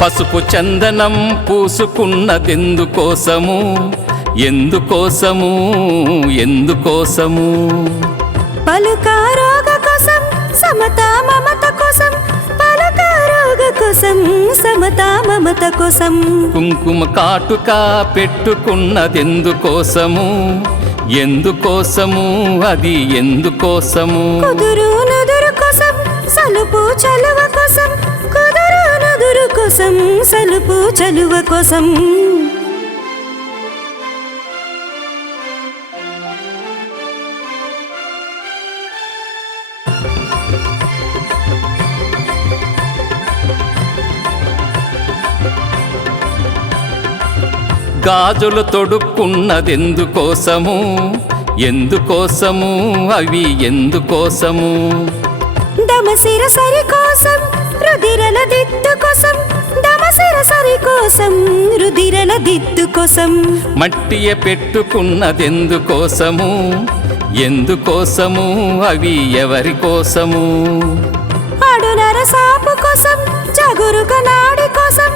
పసుపు చందనం పూసుకున్నదెందుకోసము, ఎందుకోసము, ఎందుకోసము? పలుకారోగ కోసం సమతా మమత కోసం, పలుకారోగ కోసం సమతా మమత కోసం. కుంకుమ కాటుక పెట్టుకున్నదెందుకోసము, ఎందుకోసము, అది ఎందుకోసము? కుదురు నుదురు కోసం సలుపు చలువ కోసం, కుదురు నుదురు కోసం సలుపు చలువ కోసం. గాజులు తొడుక్కున్నదెందుకోసము, ఎందుకోసము, అవి ఎందుకోసము? దమసిర సరి కోసం రుదిరల దిద్దు కోసం, దమసిర సరి కోసం రుదిరల దిద్దు కోసం. మట్టియ పెట్టుకున్నదెందుకోసము, ఎందుకోసము, అవి ఎవరి కోసము? ఆడునర సాపు కోసం జగురుక నాడి కోసం,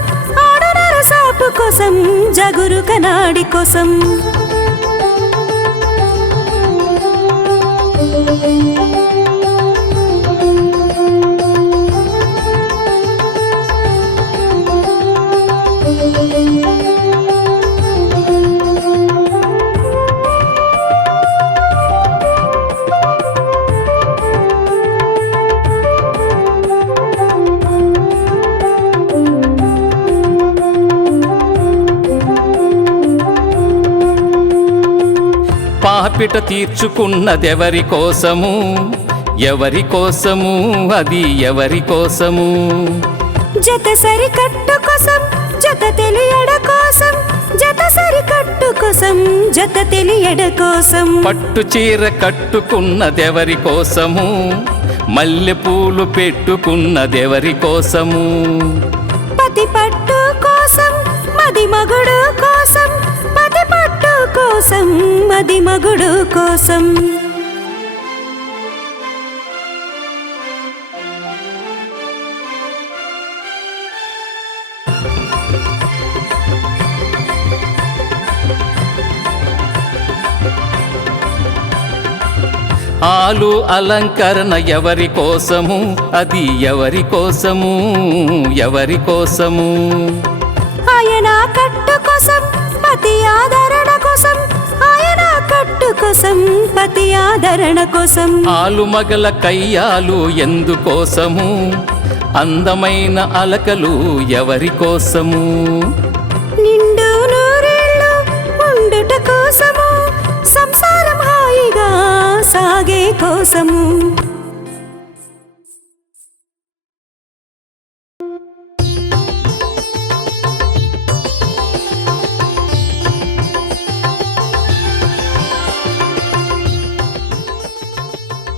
ఆడునర సాపు కోసం జగురుక నాడి కోసం. పాపిట తీర్చుకున్నదెవరి కోసము, ఎవరి కోసము, అది ఎవరి కోసము? జత సరి కట్టు కోసం జత తెలియడ కోసం, జత సరి కట్టు కోసం జత తెలియడ కోసం. పట్టు చీర కట్టుకున్నదెవరి కోసము, మల్లె పూలు పెట్టుకున్నదెవరి కోసము? పతి పట్టు కోసం మది మగుడు కోసం, పతి పట్టు కోసం మది మగుడు కోసం. ఆలు అలంకరణ ఎవరి కోసము, అది ఎవరి కోసము, ఎవరి కోసము? ఆయన కట్టు కోసం పతి ఆదరణ కోసం, ఆయన కట్టు కోసం పతి ఆదరణ కోసం. ఆలు మగల కయ్యాలు ఎందుకోసము, అందమైన అలకలు ఎవరి కోసము? నిండు నూరేళ్ళు ఉండుట కోసము, సంసారం హాయిగా సాగే కోసము.